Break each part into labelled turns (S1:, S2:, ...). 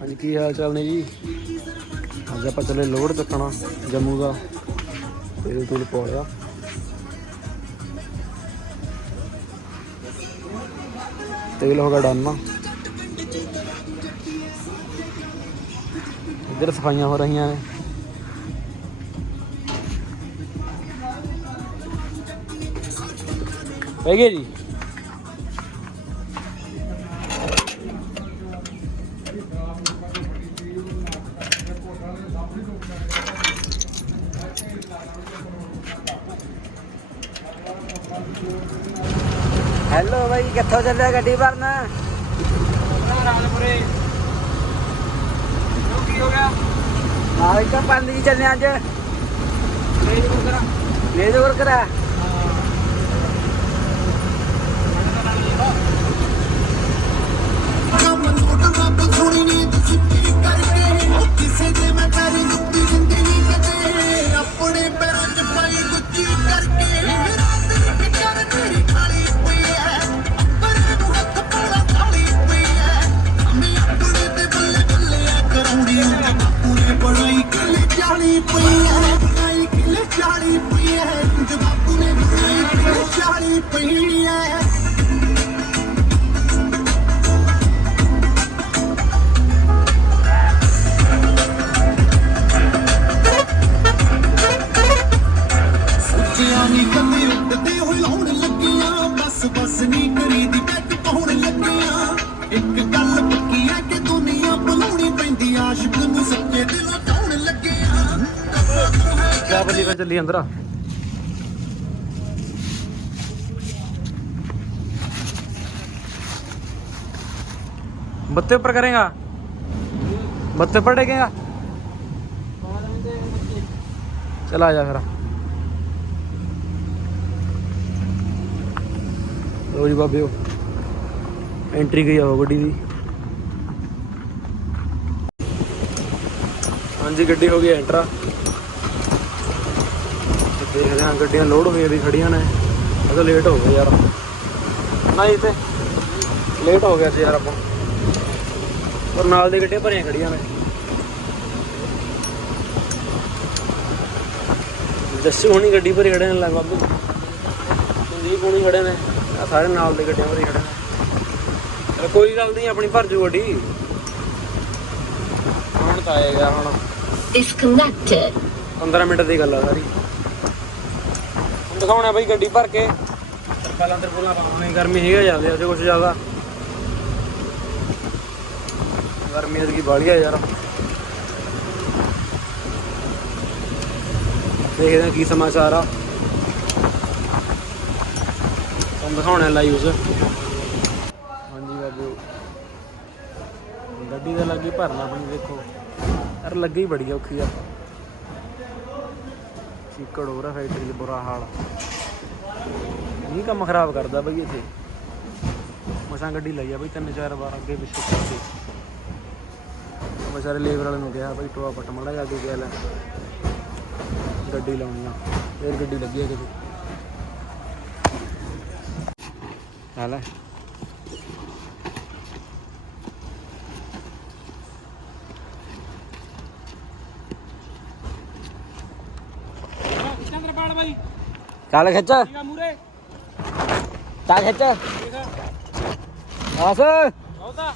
S1: ਹਾਂਜੀ ਕੀ ਹਾਲ ਚਾਲ ਨੇ ਜੀ? ਅੱਜ ਆਪਾਂ ਚੱਲੇ ਲੋੜ ਚੱਕਣਾ ਜੰਮੂ ਦਾ। ਤੇਲ ਤੂਲ ਪੋਲਿਆ ਤੇਲ ਹੋ ਗਿਆ ਡਨ। ਇੱਧਰ ਸਫਾਈਆਂ ਹੋ ਰਹੀਆਂ ਨੇ। ਪੈ ਗਏ ਜੀ?
S2: ਹੈਲੋ ਬਾਈ ਕਿੱਥੋਂ ਚੱਲਿਆ ਗੱਡੀ ਭਰਨਾ?
S1: ਰਾਮਪੁਰੇ? ਕੀ ਹੋ ਗਿਆ?
S2: ਆਹ ਤਾਂ ਪੰਜ ਜੀ ਚੱਲੇ ਅੱਜ।
S1: ਨਹੀਂ ਜਰੂਰ ਕਰਾਂ।
S2: ਲੈ ਜੋਰ ਕਰਾ।
S3: ਆਪਣੇ ਚਾਲੀ ਪਈ ਨੀ ਕੰਨੇ ਉੱਡਦੇ ਹੋਏ ਲਾਉਣ ਲੱਗੀਆਂ। ਬਸ ਬਸ ਨੀ ਕਰੀਦੀ ਬੈਠ ਪਾਉਣ ਲੱਗੀਆਂ। ਇੱਕ ਗੱਲ ਪੱਕੀ ਐ ਕਿ ਦੁਨੀਆ ਬੁਲਾਉਣੀ ਪੈਂਦੀ, ਆਸ਼ਿਕ ਨੂੰ ਸੱਚੇ ਦਿਲੋਂ ਚਾਹਣ ਲੱਗੀਆਂ।
S1: ਕਿਆ ਬੱਲੀ ਚੱਲੀ ਅੰਦਰ? ਆ बत्ते ऊपर करेगा बत्ते पर टेकेगा चला आ जा फिर ਲੋ ਜੀ ਬਾਬਿਓ ਐਂਟਰੀ ਗਈ ਆ ਉਹ ਗੱਡੀ ਦੀ ਹਾਂਜੀ ਗੱਡੀ ਹੋ ਗਈ ਐਂਟਰਾ ਤੇ ਦੇਖਦੇ ਹਾਂ ਗੱਡੀਆਂ ਲੋਡ ਹੋਈਆਂ ਵੀ ਖੜੀਆਂ ਨੇ ਇਹ ਤਾਂ ਲੇਟ ਹੋ ਗਏ ਯਾਰ ਨਹੀਂ ਤੇ ਲੇਟ ਹੋ ਗਿਆ ਸੀ ਯਾਰ ਆਪਾਂ ਪਰ ਨਾਲ ਦੀ ਗੱਡੀਆਂ ਭਰੀਆਂ ਖੜੀਆਂ ਨੇ। ਦੱਸੋ ਹੁਣੀ ਗੱਡੀ ਭਰੀ ਖੜੇ ਨੇ ਲੈ ਬਾਬੂ ਸੰਦੀਪ ਹੁਣੀ ਖੜੇ ਨੇ। ਆ ਸਾਰੇ ਨਾਲ ਦੇ ਗੱਡੀਆਂ ਭਰੀ ਖੜੇ ਨੇ। ਕੋਈ ਗੱਲ ਨਹੀਂ ਆਪਣੀ ਭਰ ਜੂ ਗੱਡੀ। ਹੁਣ ਤਾਂ ਆਏਗਾ ਹੁਣ।
S4: Disconnected.
S1: 15 ਮਿੰਟ ਦੀ ਗੱਲ ਆ ਸਾਰੀ। ਹੁਣ ਦਿਖਾਉਣਾ ਬਈ ਗੱਡੀ ਭਰ ਕੇ। ਤਰਪਾਲਾਂ ਤਰਪਾਲਾਂ ਪਾਉਣੇ ਗਰਮੀ ਹੈਗਾ ਜਾਂਦੇ ਅਜੇ ਕੁਝ ਜ਼ਿਆਦਾ। ਗਰਮੀ ਕੀ ਬਾਲੀ ਆ ਯਾਰ। ਦੇਖਦੇ ਹਾਂ ਕੀ ਸਮਾਚਾਰ ਆ। ਤੁਹਾਨੂੰ ਦਿਖਾਉਣਾ ਲਾਈਵ ਉਸ ਹਾਂਜੀ ਬਾਬੂ। ਗੱਡੀ ਦਾ ਲੱਗੀ ਭਰਨਾ ਆਪਣੀ ਦੇਖੋ। ਯਾਰ ਲੱਗੀ ਬੜੀ ਔਖੀ ਆ। ਚੀਕੜ ਹੋ ਰਿਹਾ ਫੈਕਟਰੀ 'ਚ ਬੁਰਾ ਹਾਲ। ਨਹੀਂ ਕੰਮ ਖਰਾਬ ਕਰਦਾ ਬਈ ਇੱਥੇ। ਮਸਾਂ ਗੱਡੀ ਲਈ ਆ ਬਈ ਤਿੰਨ ਚਾਰ ਵਾਰ ਅੱਗੇ ਪਿੱਛੇ। ਕਰਕੇ ਵਿਚਾਰੇ ਲੇਬਰ ਵਾਲੇ ਨੂੰ ਕਿਹਾ ਬਈ ਟੋਆ ਪੱਟ ਮੜਾ ਜਾ ਕੇ ਗਿਆ ਲੈ। ਗੱਡੀ ਲਾਉਣੀ ਆ ਫੇਰ ਗੱਡੀ ਲੱਗੀ ਆ ਕਿਤੇ। ਆ ਲੈ।
S2: ਚੱਲ ਖਿੱਚ? ਚੱਲ ਖਿੱਚ? ਆਸ।
S1: ਬਹੁਤਾ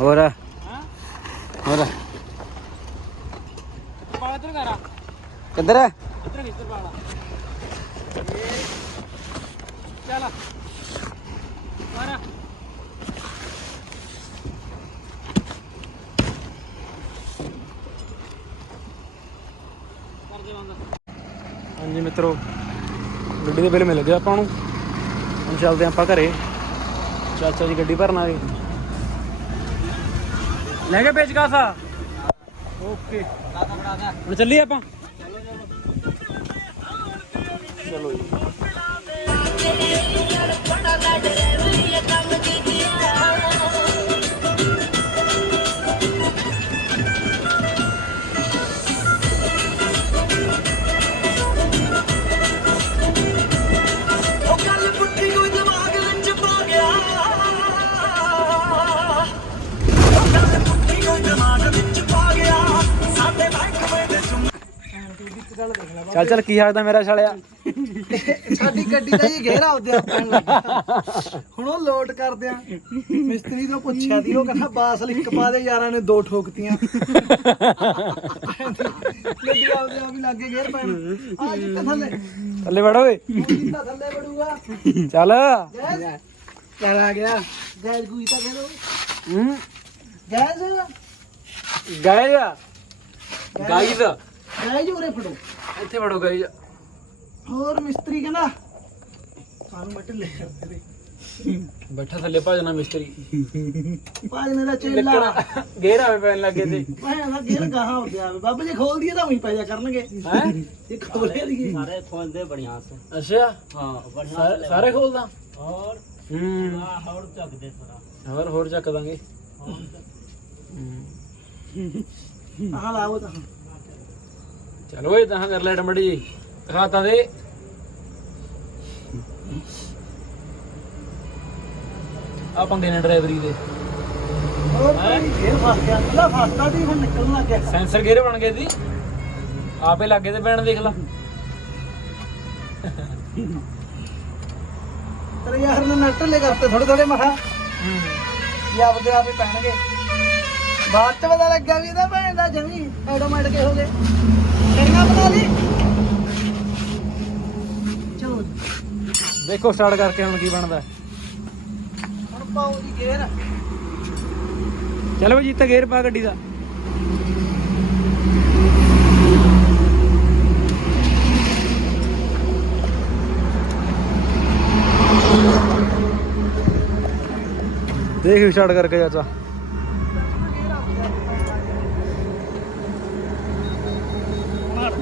S2: ਹੋਰ? ਹੋਰ?
S1: ਇੱਧਰ ਕਰਾ
S2: ਕਿੱਧਰ?
S1: ਇੱਧਰ ਨਹੀਂ ਇੱਧਰ ਬਾਲਾ ਚੱਲ। ਮਿੱਤਰੋ, ਗੱਡੀ ਦੇ ਬਿੱਲ ਮਿਲ ਗਿਆ ਆਪਾਂ ਨੂੰ। ਹੁਣ ਚੱਲਦੇ ਆਪਾਂ ਘਰੇ। ਚਾਚਾ ਜੀ ਗੱਡੀ ਭਰਨਾ ਆ ਲੈ ਕੇ ਭੇਜ ਕਾਸਾ। ਓਕੇ। ਹੁਣ ਚੱਲੀ ਆਪਾਂ। ਚਲੋ ਜੀ। ਚੱਲ ਚੱਲ ਕੀ ਹਾਲਦਾ ਮੇਰਾ ਛਾਲਿਆ?
S2: ਸਾਡੀ ਗੱਡੀ ਦਾ ਹੀ ਘੇਰਾ ਆਉਦੇ ਆਪਣ ਲੱਗਾ ਹੁਣ ਉਹ ਲੋਡ ਕਰਦੇ ਆ। ਮਿਸਤਰੀ ਤੋਂ ਪੁੱਛਿਆ ਦੀ ਉਹ ਕਹਿੰਦਾ ਬਾਸ ਲਿੰਕ ਪਾ ਦੇ ਯਾਰਾਂ ਨੇ ਦੋ ਠੋਕਤੀਆਂ। ਗੱਡੀ ਆਉਦੇ ਆ ਵੀ ਲੱਗੇ ਘੇਰ ਪੈਣ। ਆ ਜੀ ਥੱਲੇ।
S1: ਥੱਲੇ ਵੜ ਓਏ।
S2: ਥੱਲੇ ਵੜੂਗਾ।
S1: ਚੱਲ।
S2: ਗੈਸ? ਚੱਲ ਆ ਗਿਆ। ਗੈਸ ਗੂਈ ਤਾਂ ਕਹਿੰਦਾ
S1: ਹੂੰ।
S2: ਗੈਸ?
S1: ਗਾਇਜ਼।
S2: ਗੈਸ ਉਰੇ ਫੜੋ।
S1: ਇੱਥੇ ਵੜੋ ਗਾਇਜ਼
S2: ਹੋਰ ਮਿਸਤਰੀ ਕਹਿੰਦਾ ਸਾਨੂੰ ਮਟ ਲੈ ਕਰਦੇ
S1: ਬੈਠਾ ਥੱਲੇ ਭਜਣਾ ਮਿਸਤਰੀ।
S2: ਭਾਜ ਮੇਰਾ ਚੇਲਾ।
S1: ਗੇਰ ਆਵੇ ਪੈਣ ਲੱਗੇ ਤੇ।
S2: ਭਾਂ ਦਾ ਗੇਰ ਗਾਹਾਂ ਹੋ ਗਿਆ। ਬਾਬਾ ਜੀ ਖੋਲ ਦਈਏ ਤਾਂ ਉਹੀ ਪੈ ਜਾ ਕਰਨਗੇ।
S1: ਹੈ?
S2: ਇਹ ਖੋਲੇ ਦੀਏ
S5: ਸਾਰੇ ਖੋਲਦੇ ਬੜੀਆਂ ਸੇ
S1: ਅੱਛਾ।
S5: ਹਾਂ ਬੜੀਆਂ
S1: ਸਾਰੇ ਖੋਲਦਾ?
S5: ਹੋਰ?
S1: ਹੂੰ।
S5: ਆ ਹੌੜ ਚੱਕਦੇ ਥੋੜਾ
S1: ਹੋਰ ਹੋਰ ਚੱਕ ਦਾਂਗੇ।
S2: ਆਹ ਲਾਓ ਤਾਂ।
S1: ਚਲ ਓਏ ਤਾਂ ਕਰ ਲੈ ਟਮੜੀ ਜੀ ਦਿਖਾਤਾ ਦੇ। ਆ ਪੰਗੇ ਨੇ ਡਰਾਈਵਰੀ ਦੇ।
S2: ਹੋਰ ਭਾਈ ਫੇਰ ਫਸ ਗਿਆ। ਪਹਿਲਾਂ ਫਸਦਾ ਸੀ ਹੁਣ ਨਿਕਲਣ ਲੱਗ ਗਿਆ।
S1: ਸੈਂਸਰ ਗੇਰੇ ਬਣ ਗਏ ਸੀ। ਆਪੇ ਲੱਗੇ ਤੇ ਪੈਣ ਦੇਖ ਲਾ।
S2: ਤੇਰੇ ਯਾਰ ਨੇ ਨੱਟ ਲੈ ਕਰਤੇ ਥੋੜੇ ਥੋੜੇ ਮਹਾ ਇਹ ਆਪਦੇ ਆਪ ਹੀ ਪੈਣਗੇ ਬਾਅਦ ਚ ਪਤਾ ਲੱਗਾ ਵੀ ਇਹਦਾ ਭੈਣ ਦਾ ਜਮੀ ਹੋ ਗਏ ਬਣਾ ਲਈ
S1: ਦੇਖੋ ਸਟਾਰਟ ਕਰਕੇ ਹੁਣ ਕੀ ਬਣਦਾ।
S2: ਹੁਣ ਪਾਓ ਜੀ ਗੇਰ।
S1: ਚਲ ਬਈ ਜੀਤਾ ਗੇਰ ਪਾ ਗੱਡੀ ਦਾ। ਦੇਖ ਸਟਾਰਟ ਕਰਕੇ ਚਾਚਾ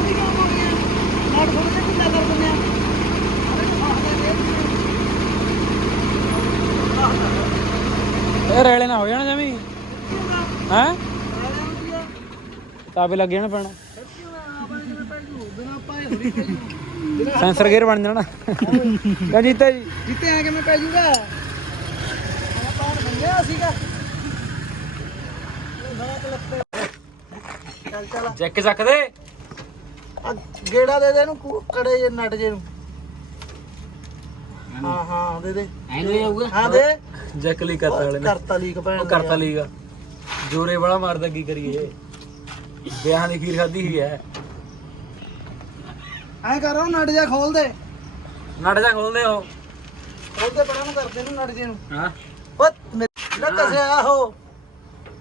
S1: ਕੇ ਆ ਇਹ ਰੇਲੇ ਨਾ ਹੋ ਜਾਣਾ ਜਮੀ। ਹੈ? ਤਾਬੇ ਲੱਗ ਜਾਣਾ ਪੈਣਾ। ਸੈਂਸਰ ਗੇਅਰ ਬਣ ਜਾਣਾ। ਕਹ ਜੀਤਾ ਜੀ?
S2: ਜਿੱਤੇ ਆ ਕੇ ਮੈਂ ਪੈ ਜੂਗਾ? ਆ ਪਾਣ ਬੰਨਿਆ ਸੀਗਾ ਬੜਾ ਕਲੱਪੇ ਚੱਲ ਚੱਲ
S1: ਚੈੱਕ ਚੱਕ ਦੇ।
S2: ਆ ਗੇੜਾ ਦੇ ਦੇ ਇਹਨੂੰ ਕੂ- ਕੜੇ ਜੇ ਨਟ ਜੇ ਨੂੰ। ਹਾਂ ਹਾਂ ਦੇ ਦੇ।
S5: ਐਵੇਂ ਆਊਗਾ
S2: ਹਾਂ ਦੇ।
S1: ਜੈਕ ਲਈ ਕਰਤਾ ਵਾਲੇ ਨੇ।
S2: ਕਰਤਾ ਲੀਕ ਭੈਣ
S1: ਉਹ ਕਰਤਾ ਲੀਗਾ ਜੋਰੇ ਵਾਲਾ ਮਾਰਦਾ ਕੀ ਕਰੀਏ ਵਿਆਹਾਂ ਦੀ ਖੀਰ ਖਾਦੀ ਹੀ ਹੈ।
S2: ਐ ਕਰ ਉਹ ਨਟ ਜਾ ਖੋਲ ਦੇ।
S1: ਨਟ ਜਾ ਖੋਲਦੇ ਹੋ
S2: ਖੋਲ ਦੇ ਪਰਾਂ ਨੂੰ ਕਰਦੇ ਨੂੰ ਨਟ ਜੇ ਨੂੰ।
S1: ਹਾਂ।
S2: ਓ ਮੇਰਾ ਕਸਿਆ ਆਹੋ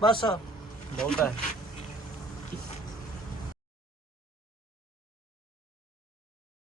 S2: ਬਸ।
S1: ਬਹੁਤ ਹੈ।